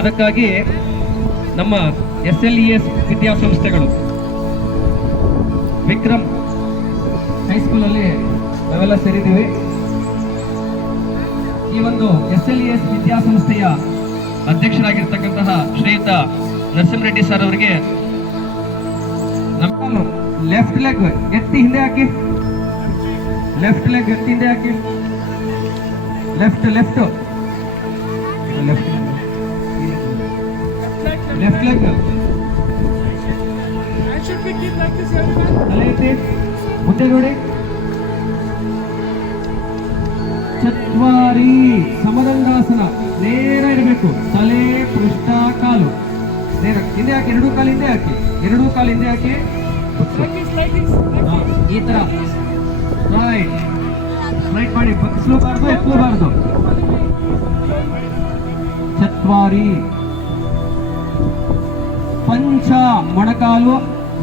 ಅದಕ್ಕಾಗಿ ನಮ್ಮ SLES ವಿದ್ಯಾಸಂಸ್ಥೆಗಳು ವಿಕ್ರಮ್ ಹೈಸ್ಕೂಲಲ್ಲಿ ನಾವೆಲ್ಲ ಸೇರಿದ್ದೀವಿ. ಈ ಒಂದು SLES ವಿದ್ಯಾಸಂಸ್ಥೆಯ ಅಧ್ಯಕ್ಷರಾಗಿರ್ತಕ್ಕಂತಹ ಶ್ರೀಯುತ ನರಸಿಂಹರೆಡ್ಡಿ ಸರ್ ಅವರಿಗೆ ನಮ್ಮ ಲೆಫ್ಟ್ ಲೆಗ್ ಎತ್ತಿ ಹಿಂದೆ ಹಾಕಿ, ಲೆಫ್ಟ್ ಲೆಗ್ ಎತ್ತಿ ಹಿಂದೆ ಹಾಕಿ, left left left left leg ತಲೆ ಎತ್ತಿ ಮುಂದೆ ನೋಡಿ. ಚತ್ವಾರಿ ಸಮದಂಗಾಸನ, ನೇರ ಇರಬೇಕು, ತಲೆ ಪೃಷ್ಠ ಕಾಲು ನೇರ ಹಿಂದೆ ಹಾಕಿ, ಎರಡೂ ಕಾಲು ಹಿಂದೆ ಹಾಕಿ, ಎರಡೂ ಕಾಲು ಹಿಂದೆ ಹಾಕಿ, ಈ ತರ ರೈಟ್ ರೈಟ್ ಮಾಡಿ, ಬಗ್ಸ್ಲೂಬಾರ್ದು ಎತ್ತಲೂಬಾರ್ದು. ಚತ್ವಾರಿ. ಪಂಚ, ಮೊಣಕಾಲು,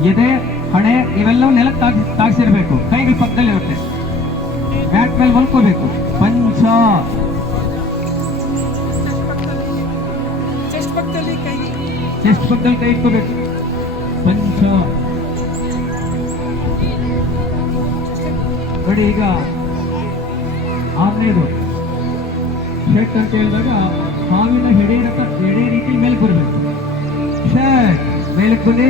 ಎದೆ, ಹಣೆ ಇವೆಲ್ಲವೂ ನೆಲಕ್ಕೆ ತಾಗಿಸಿರ್ಬೇಕು, ಕೈಗಳು ಪಕ್ಕದಲ್ಲಿ ಇರುತ್ತೆ, ಬ್ಯಾಟ್ ಮೇಲೆ ಮಲ್ಕೋಬೇಕು. ಪಂಚ. ಚೆಸ್ಟ್ ಪಕ್ಕದಲ್ಲಿ ಕೈ ಇಟ್ಕೋಬೇಕು. ಪಂಚ. ನೋಡಿ, ಈಗ ಆರನೇದು ಶೆಟ್ ಅಂತ ಹೇಳಿದಾಗ ಹಾವಿನ ಎಡೆ ರೀತಿ ಮೇಲಕ್ಕೆ ಬರಬೇಕು. ಶೆಟ್ ಮೇಲಕ್ಕೆ ಬನ್ನಿ,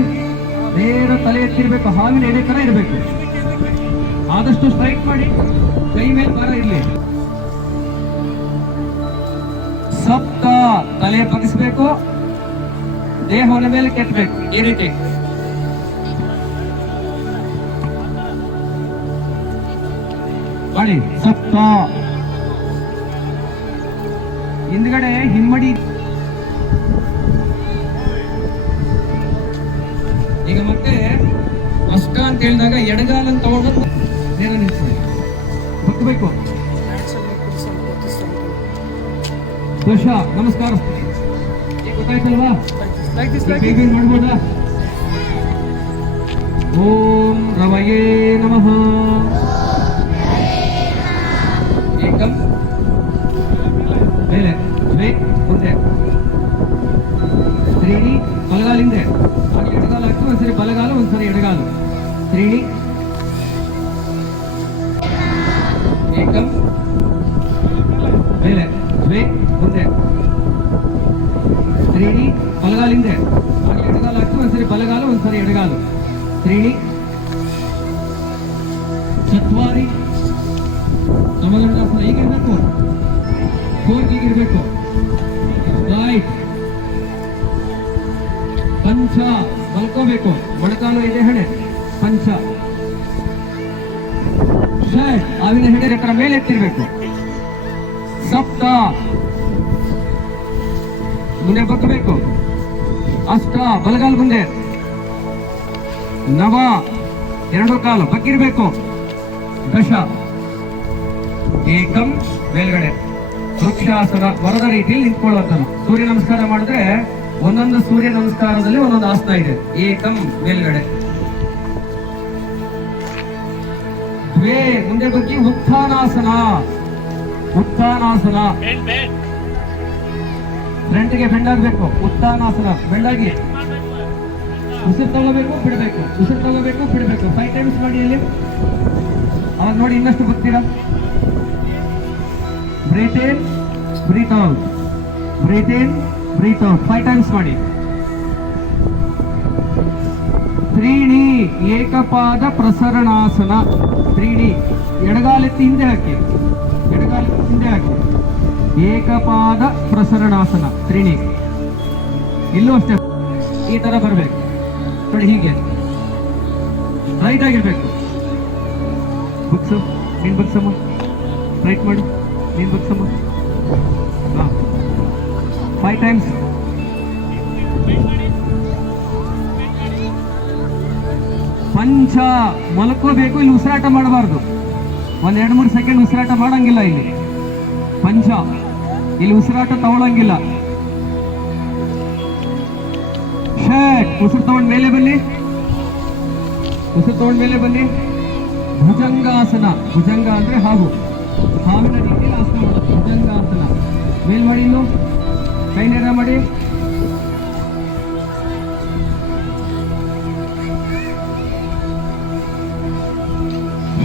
ನೇರ ತಲೆ ಎತ್ತಿರ್ಬೇಕು, ಹಾವಿನ ಎಡೆ ತರ ಇರಬೇಕು. ಆದಷ್ಟು ಸ್ಟ್ರೈಟ್ ಮಾಡಿ, ಕೈ ಮೇಲೆ ಭಾರ ಇರಲಿ. ಸಪ್ತ, ತಲೆ ಬಗ್ಗಿಸ್ಬೇಕು, ದೇಹದ ಮೇಲೆ ಕೆತ್ತಬೇಕು, ಈ ರೀತಿ. ಮಾಡಿ ಸಪ್ತ. ಹಿಂದ್ಗಡೆ ಹಿಮ್ಮಡಿ. ಈಗ ಮತ್ತೆ ಅಷ್ಟ ಅಂತ ಹೇಳಿದಾಗ ಎಡಗಾಲನ್ನು ತಗೊಂಡು ನೇರ ನಿಲ್ಸಿ, ಬಗ್ಗಬೇಕು. ದಶ, ನಮಸ್ಕಾರ. ಗೊತ್ತಾಯ್ತಲ್ವಾ? ಮಾಡ್ಬೋದಾ? ಓಂ ರವಯೇ ನಮಃ. ಏಕಂ ಮೇಲೆ ದ್ವೇ ಮುಂದೆ, ತ್ರೀಣಿ ಬಲಗಾಲ ಹಿಂದೆ, ಹಾಗೆ ಎಡಗಾಲ ಹಾಕಿ ಒಂದ್ಸರಿ ಬಲಗಾಲ ಒಂದ್ಸರಿ ಎಡಗಾಲು. ತ್ರೀಣಿ. ಏಕಂ ಮೇಲೆ ದ್ವೇ ಮುಂದೆ, ತ್ರೀಣಿ ಬಲಗಾಲ ಹಿಂದೆ, ಹಾಗೆ ಎಡಗಾಲ ಹಾಕಿ ಒಂದ್ಸರಿ ಬಲಗಾಲ ಒಂದ್ಸರಿ ಎಡಗಾಲು. ತ್ರೀಣಿ. ಚತ್ವಾರಿ ಸಮದಂಗಾಸನ ಹೀಗಿರ್ಬೇಕು, ಹೀಗಿರ್ಬೇಕು. ರೈಟ್. ಪಂಚ, ಮಲ್ಕೋಬೇಕು, ಮೊಣಕಾಲು ಇದೆ ಹಣೆ. ಪಂಚ. ಷಟ್, ಆವಿನ ಹೆಡೆ ತರ ಮೇಲೆ ಎತ್ತಿರ್ಬೇಕು. ಸಪ್ತ, ಮುಂದೆ ಬಗ್ಗಬೇಕು. ಅಷ್ಟ, ಬಲಗಾಲ ಮುಂದೆ. ನವ, ಎರಡು ಕಾಲು ಬಗ್ಗಿರ್ಬೇಕು. ದಶ. ಏಕಂ ಮೇಲ್ಗಡೆ ವೃಕ್ಷಾಸನ, ವರದ ರೀತಿಯಲ್ಲಿ ನಿಂತ್ಕೊಳ್ಳುವಂಥದ್ದು. ಸೂರ್ಯ ನಮಸ್ಕಾರ ಮಾಡಿದ್ರೆ ಒಂದೊಂದು ಸೂರ್ಯ ನಮಸ್ಕಾರದಲ್ಲಿ ಒಂದೊಂದು ಆಸನ ಇದೆ. ಏಕಂ ಮೇಲ್ಗಡೆ. ದ್ವೇ, ಮುಂದೆ ಬಗ್ಗಿ ಉತ್ಥಾನಾಸನ. ಉತ್ಥಾನಾಸನ, ಫ್ರಂಟ್ಗೆ ಬೆಂಡ್ ಆಗ್ಬೇಕು. ಉತ್ಥಾನಾಸನ, ಬೆಂಡಾಗಿ ಉಸಿರು ತಗೋಬೇಕು, ಬಿಡಬೇಕು, ಉಸಿರು ತಗೋಬೇಕು, ಬಿಡಬೇಕು. 5 ಟೈಮ್ಸ್ ಮಾಡಿ. ಅಲ್ಲಿ ಅವಾಗ ನೋಡಿ ಇನ್ನಷ್ಟು ಬರ್ತೀರಾ. ಬ್ರೀತ್ ಇನ್, ಬ್ರೀತ್ ಔಟ್, ಬ್ರೀತ್ ಇನ್, ಬ್ರೀತ್ ಔಟ್. 5 ಟೈಮ್ಸ್ ಮಾಡಿ. ತ್ರೀಣಿ ಏಕಪಾದ ಪ್ರಸರಣಾಸನ. ತ್ರೀಣಿ, ಎಡಗಾಲೆತ್ತಿ ಹಿಂದೆ ಹಾಕಿ, ಎಡಗಾಲೆತ್ತಿ ಹಿಂದೆ ಹಾಕಿ. ಏಕಪಾದ ಪ್ರಸರಣಾಸನ ತ್ರೀಣಿ. ಇಲ್ಲೂ ಅಷ್ಟೇ, ಈ ತರ ಬರಬೇಕು ನೋಡಿ, ಹೀಗೆ ರೈಟ್ ಆಗಿರ್ಬೇಕು. ಬುಕ್ಸು, ನೀನ್ ಬಗ್ಸಮ್ಮ, ರೈಟ್ ಮಾಡು, ನೀನ್ ಬಗ್ಸಮ್ಮ. 5 ಟೈಮ್ಸ್. ಪಂಚ, ಮಲ್ಕೋಬೇಕು, ಇಲ್ಲಿ ಉಸಿರಾಟ ಮಾಡಬಾರ್ದು. 1-2-3 ಸೆಕೆಂಡ್ ಉಸಿರಾಟ ಮಾಡಂಗಿಲ್ಲ ಇಲ್ಲಿ. ಪಂಚ, ಇಲ್ಲಿ ಉಸಿರಾಟ ತಗೊಳಂಗಿಲ್ಲ. ಷಟ್, ಉಸಿರು ತಗೊಂಡ್ ಮೇಲೆ ಬನ್ನಿ, ಉಸಿರು ತಗೊಂಡ್ ಮೇಲೆ ಬನ್ನಿ. ಭುಜಂಗಾಸನ, ಭುಜಂಗ ಅಂದ್ರೆ ಹಾವು. ಹಾವಿನ ರೀತಿಯಲ್ಲಿ ಆಸನ ಮಾಡೋದು ಭುಜಂಗಾಸನ. ಮೇಲ್ ಮಾಡಿ, ಇನ್ನು ಕೈ ನೇರ ಮಾಡಿ.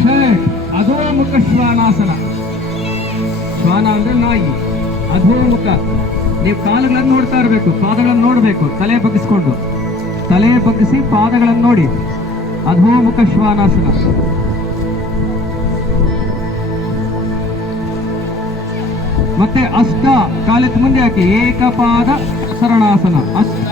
ಷಟ್ ಅಧೋಮುಖ ಶ್ವಾನಾಸನ. ಶ್ವಾನ ಅಂದ್ರೆ ನಾಯಿ, ಅಧೋಮುಖ. ನೀವು ಕಾಲುಗಳನ್ನು ನೋಡ್ತಾ ಇರಬೇಕು, ಪಾದಗಳನ್ನು ನೋಡಬೇಕು, ತಲೆ ಬಗ್ಗಿಸ್ಕೊಂಡು, ತಲೆ ಬಗ್ಗಿಸಿ ಪಾದಗಳನ್ನು ನೋಡಿ. ಅಧೋಮುಖ ಶ್ವಾನಾಸನ. ಮತ್ತೆ ಅಷ್ಟ, ಕಾಲೆತ್ತು ಮುಂದೆ ಹಾಕಿ, ಏಕಪಾದ ಶರಣಾಸನ. ಅಷ್ಟ